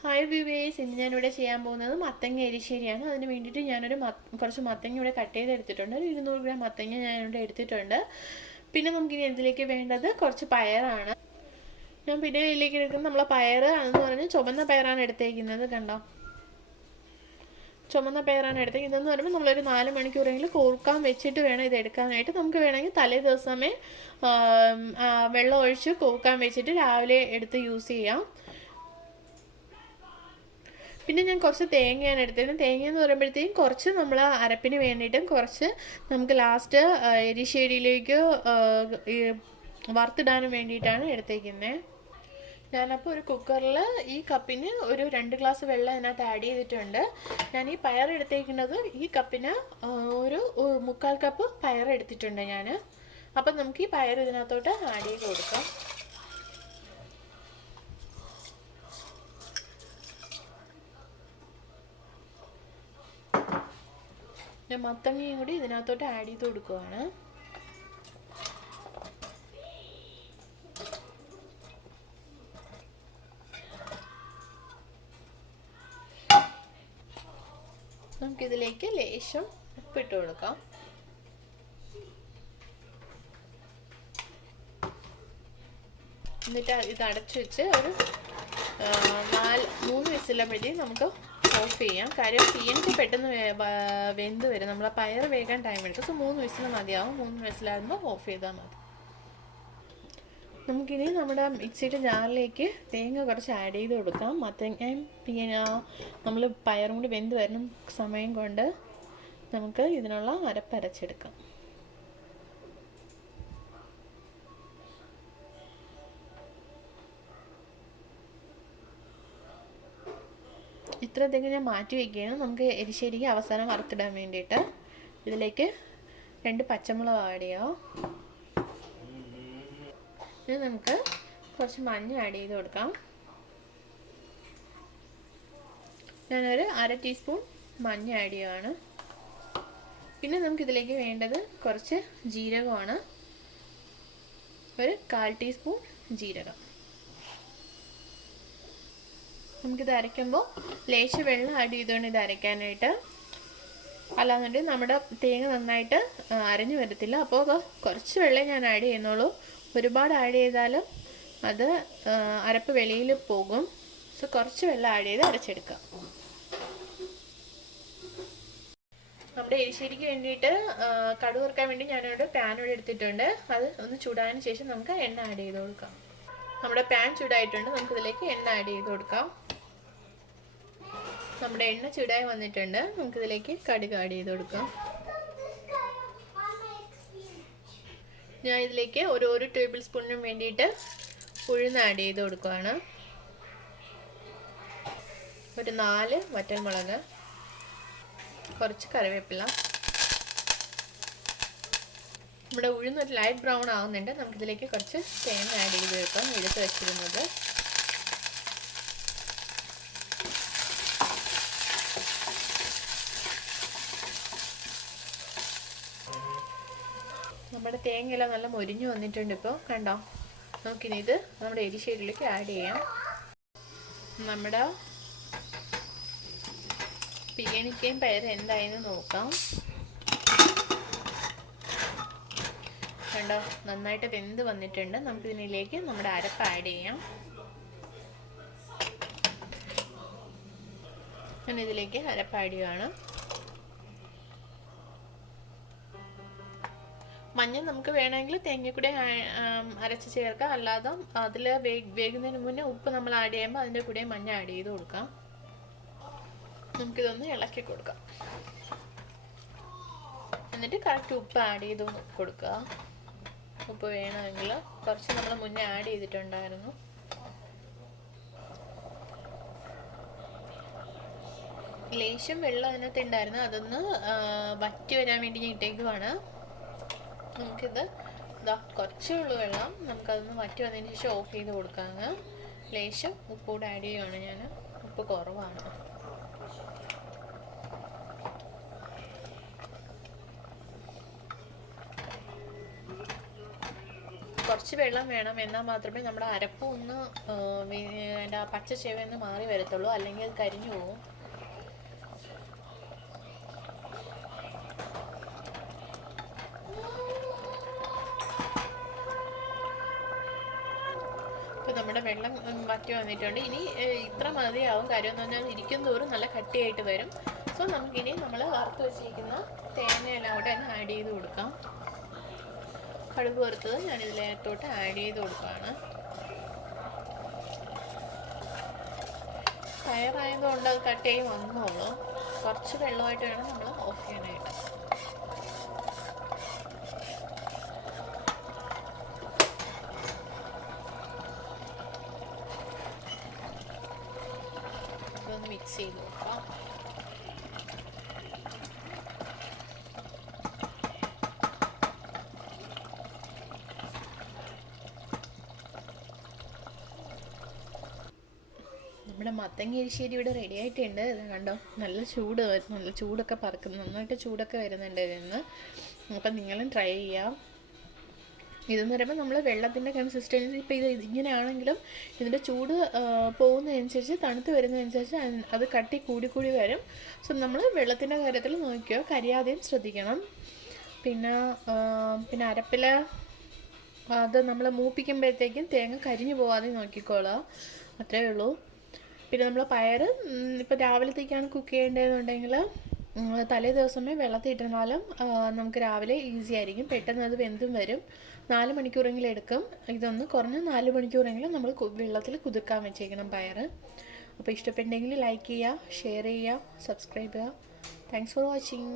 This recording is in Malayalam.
ഹായ് വിവേസ്, ഇന്ന് ഞാനിവിടെ ചെയ്യാൻ പോകുന്നത് മത്തങ്ങ എരിശ്ശേരിയാണ്. അതിന് വേണ്ടിയിട്ട് ഞാനൊരു കുറച്ച് മത്തങ്ങ ഇവിടെ കട്ട് ചെയ്തെടുത്തിട്ടുണ്ട്. ഒരു 200 ഗ്രാം മത്തങ്ങ ഞാനിവിടെ എടുത്തിട്ടുണ്ട്. പിന്നെ നമുക്കിനി ഇതിലേക്ക് വേണ്ടത് കുറച്ച് പയറാണ്. ഞാൻ പിന്നെ ഇതിലേക്ക് എടുക്കുന്നത് നമ്മളെ പയർ എന്ന് പറഞ്ഞാൽ ചുവന്ന പയറാണ് എടുത്തേക്കുന്നത്. കണ്ടോ, ചുമന്ന പയറാണ് എടുത്തത്. ഇതെന്ന് പറയുമ്പോൾ നമ്മളൊരു 4 മണിക്കൂറെങ്കിലും കോർക്കാൻ വെച്ചിട്ട് വേണം ഇത് എടുക്കാനായിട്ട്. നമുക്ക് വേണമെങ്കിൽ തലേ ദിവസമേ വെള്ളം ഒഴിച്ച് കോർക്കാൻ വെച്ചിട്ട് രാവിലെ എടുത്ത് യൂസ് ചെയ്യാം. പിന്നെ ഞാൻ കുറച്ച് തേങ്ങയാണ് എടുത്തത്. തേങ്ങ എന്ന് പറയുമ്പോഴത്തേക്കും കുറച്ച് നമ്മൾ അരപ്പിന് വേണ്ടിയിട്ടും കുറച്ച് നമുക്ക് ലാസ്റ്റ് എരിശ്ശേരിയിലേക്ക് വറുത്തിടാനും വേണ്ടിയിട്ടാണ് എടുത്തേക്കുന്നത്. ഞാനപ്പോൾ ഒരു കുക്കറിൽ ഈ കപ്പിന് ഒരു 2 ഗ്ലാസ് വെള്ളം അതിനകത്ത് ആഡ് ചെയ്തിട്ടുണ്ട്. ഞാൻ ഈ പയർ എടുത്തേക്കുന്നത് ഈ കപ്പിന് ഒരു 3/4 കപ്പ് പയർ എടുത്തിട്ടുണ്ട് ഞാൻ. അപ്പം നമുക്ക് ഈ പയർ ഇതിനകത്തോട്ട് ആഡ് ചെയ്ത് കൊടുക്കാം. ഞാൻ മത്തങ്ങയും കൂടി ഇതിനകത്തോട്ട് ആഡ് ചെയ്ത് കൊടുക്കുവാണ്. നമുക്കിതിലേക്ക് ലേശം ഉപ്പിട്ട് കൊടുക്കാം. എന്നിട്ട് ഇത് അടച്ചു വെച്ച് ഒരു 3 വിസിലാകുമ്പോഴത്തേക്കും നമുക്ക് ഓഫ് ചെയ്യാം. കാര്യം പിയനിക്ക് പെട്ടെന്ന് വെന്ത് വരും. നമ്മൾ പയർ വേകാൻ ടൈം എടുക്കും. സോ 3 വിസിൽ മതിയാവും. 3 വിസിലാകുമ്പോൾ ഓഫ് ചെയ്താൽ മതി. നമുക്കിനി നമ്മുടെ മിക്സിയുടെ ജാറിലേക്ക് തേങ്ങ കുറച്ച് ആഡ് ചെയ്ത് കൊടുക്കാം. മത്തങ്ങ നമ്മൾ പയറും കൂടി വെന്ത് വരുന്ന സമയം കൊണ്ട് നമുക്ക് ഇതിനുള്ള അരപ്പരച്ചെടുക്കാം. ഇത്രയധികം ഞാൻ മാറ്റി വയ്ക്കുകയാണ്. നമുക്ക് എരിശ്ശേരിക്ക് അവസാനം വറുത്തിടാൻ വേണ്ടിയിട്ട്. ഇതിലേക്ക് 2 പച്ചമുളക് ആഡ് ചെയ്യാം. ഇനി നമുക്ക് കുറച്ച് മഞ്ഞ ആഡ് ചെയ്ത് കൊടുക്കാം. ഞാനൊരു 1/2 ടീസ്പൂൺ മഞ്ഞ ആഡ് ചെയ്യുകയാണ്. പിന്നെ ഇതിലേക്ക് വേണ്ടത് കുറച്ച് ജീരകമാണ്. ഒരു 1/4 ടീസ്പൂൺ ജീരകം. നമുക്കിത് അരയ്ക്കുമ്പോൾ ലേശം വെള്ളം ആഡ് ചെയ്തുകൊണ്ട് ഇത് അരയ്ക്കാനായിട്ട്. അല്ലാന്നുണ്ടെങ്കിൽ നമ്മുടെ തേങ്ങ നന്നായിട്ട് അരഞ്ഞു വരത്തില്ല. അപ്പോൾ കുറച്ച് വെള്ളം ഞാൻ ആഡ് ചെയ്യുന്നുള്ളൂ. ഒരുപാട് ആഡ് ചെയ്താലും അത് അരപ്പ് വെളിയിൽ പോകും. സോ കുറച്ച് വെള്ളം ആഡ് ചെയ്ത് അരച്ചെടുക്കാം. നമ്മുടെ എരിശ്ശേരിക്ക് വേണ്ടിയിട്ട് കടുക് വറുക്കാൻ വേണ്ടി ഞാനിവിടെ പാൻ ഇവിടെ എടുത്തിട്ടുണ്ട്. അത് ഒന്ന് ചൂടായതിന് ശേഷം നമുക്ക് എണ്ണ ആഡ് ചെയ്ത് കൊടുക്കാം. നമ്മുടെ പാൻ ചൂടായിട്ടുണ്ട്. നമുക്കിതിലേക്ക് എണ്ണ ആഡ് ചെയ്ത് കൊടുക്കാം. നമ്മുടെ എണ്ണ ചൂടായി വന്നിട്ടുണ്ട്. നമുക്കിതിലേക്ക് കടുക് ആഡ് ചെയ്ത് കൊടുക്കാം. ഞാൻ ഇതിലേക്ക് ഒരു ടേബിൾ സ്പൂണിനും വേണ്ടിയിട്ട് ഉഴുന്ന് ആഡ് ചെയ്ത് കൊടുക്കുകയാണ്. ഒരു 4 വറ്റൽമുളക്, കുറച്ച് കറിവേപ്പില. നമ്മുടെ ഉഴുന്ന് ഒരു ലൈറ്റ് ബ്രൗൺ ആവുന്നുണ്ട്. നമുക്കിതിലേക്ക് കുറച്ച് തേങ്ങ ആഡ് ചെയ്ത് വെക്കാം. എടുത്ത് വെച്ചിരുന്നത് നമ്മുടെ തേങ്ങയെല്ലാം നല്ല മൊരിഞ്ഞു വന്നിട്ടുണ്ട്. ഇപ്പോൾ കണ്ടോ, നമുക്കിനി ഇത് നമ്മുടെ എരിശ്ശേരിയിലേക്ക് ആഡ് ചെയ്യാം. നമ്മുടെ പിയനിക്കയും പയറും എന്തായെന്ന് നോക്കാം. കണ്ടോ, നന്നായിട്ട് വെന്ത് വന്നിട്ടുണ്ട്. നമുക്കിതിലേക്ക് നമ്മുടെ അരപ്പ് ആഡ് ചെയ്യാം. ഞാൻ ഇതിലേക്ക് അരപ്പ് ആഡ് ചെയ്യുകയാണ്. മഞ്ഞൾ നമുക്ക് വേണമെങ്കിൽ തേങ്ങക്കൂടെ അരച്ച് ചേർക്കാം. അല്ലാതെ അതിൽ വേകുന്നതിന് മുന്നേ ഉപ്പ് നമ്മൾ ആഡ് ചെയ്യുമ്പോൾ അതിൻ്റെ കൂടെ മഞ്ഞൾ ആഡ് ചെയ്ത് കൊടുക്കാം. നമുക്കിതൊന്ന് ഇളക്കി കൊടുക്കാം. എന്നിട്ട് കറക്റ്റ് ഉപ്പ് ആഡ് ചെയ്ത് കൊടുക്കുക. ഉപ്പ് വേണമെങ്കിൽ കുറച്ച് നമ്മൾ മുന്നേ ആഡ് ചെയ്തിട്ടുണ്ടായിരുന്നു. ലേശം വെള്ളം അതിനകത്ത് ഉണ്ടായിരുന്നു. അതൊന്ന് വറ്റി വരാൻ വേണ്ടി ഞാൻ ഇട്ടേക്കുവാണ്. നമുക്കിത് കുറച്ചേ ഉള്ളൂ വെള്ളം. നമുക്കതൊന്ന് വറ്റി വന്നതിന് ശേഷം ഓഫ് ചെയ്ത് കൊടുക്കാം. ലേശം ഉപ്പ് കൂടെ ആഡ് ചെയ്യുകയാണ് ഞാൻ. ഉപ്പ് കുറവാണ്. കുറച്ച് വെള്ളം വേണം, എന്നാൽ മാത്രമേ നമ്മുടെ അരപ്പ് ഒന്ന് അതിൻ്റെ പച്ച ചെവന്ന് മാറി വരത്തുള്ളൂ, അല്ലെങ്കിൽ കരിഞ്ഞു പോകും. ഇപ്പോൾ നമ്മുടെ വെള്ളം വറ്റി വന്നിട്ടുണ്ട്. ഇനി ഇത്ര മതിയാവും. കാര്യം എന്ന് പറഞ്ഞാൽ ഇരിക്കും തോറും നല്ല കട്ടിയായിട്ട് വരും. സോ നമുക്കിനി നമ്മൾ വറുത്ത് വെച്ചിരിക്കുന്ന തേങ്ങയെല്ലാം കൂടെ ഒന്ന് ആഡ് ചെയ്ത് കൊടുക്കാം. കടുക് വറുത്തത് ഞാനിതിലേത്തോട്ട് ആഡ് ചെയ്ത് കൊടുക്കുകയാണ്. പയറായതുകൊണ്ട് അത് കട്ടിയായി വന്നോളൂ. കുറച്ച് വെള്ളമായിട്ട് വേണം നമ്മൾ ഓഫ് ചെയ്യാനായിട്ട്. ഇതൊന്ന് മിക്സ് ചെയ്ത് നോക്കാം. നമ്മുടെ മത്തങ്ങ എരിശ്ശേരി ഇവിടെ റെഡി ആയിട്ടുണ്ട്. ഇത് കണ്ടോ, നല്ല ചൂടൊക്കെ പറക്കുന്നു, നന്നായിട്ട് ചൂടൊക്കെ വരുന്നുണ്ട് ഇതിന്ന്. അപ്പം നിങ്ങളും ട്രൈ ചെയ്യാം. ഇതെന്ന് പറയുമ്പോൾ നമ്മൾ വെള്ളത്തിൻ്റെ കൺസിസ്റ്റൻസി ഇപ്പോൾ ഇത് ഇങ്ങനെയാണെങ്കിലും ഇതിൻ്റെ ചൂട് പോകുന്നതനുസരിച്ച്, തണുത്ത് വരുന്നതനുസരിച്ച് അത് കട്ടി കൂടി വരും. സോ നമ്മൾ വെള്ളത്തിൻ്റെ കാര്യത്തിൽ നോക്കിയോ, കരിയാതെയും ശ്രദ്ധിക്കണം. പിന്നെ അരപ്പിൽ അത് നമ്മൾ മൂപ്പിക്കുമ്പോഴത്തേക്കും തേങ്ങ കരിഞ്ഞു പോകാതെ നോക്കിക്കോളാം. അത്രയേ ഉള്ളൂ. പിന്നെ നമ്മൾ പയർ ഇപ്പോൾ രാവിലത്തേക്കാണ് കുക്ക് ചെയ്യേണ്ടതെന്നുണ്ടെങ്കിൽ തലേ ദിവസമേ വെള്ളത്തിൽ ഇട്ടിരുന്നാലും നമുക്ക് രാവിലെ ഈസി ആയിരിക്കും, പെട്ടെന്ന് അത് വെന്തും വരും. 4 മണിക്കൂറെങ്കിലും എടുക്കും. ഇതൊന്ന് കുറഞ്ഞ 4 മണിക്കൂറെങ്കിലും നമ്മൾ വെള്ളത്തിൽ കുതിർക്കാൻ വെച്ചേക്കണം പയർ. അപ്പോൾ ഇഷ്ടപ്പെട്ടെങ്കിൽ ലൈക്ക് ചെയ്യുക, ഷെയർ ചെയ്യുക, സബ്സ്ക്രൈബ് ചെയ്യുക. Thanks for watching.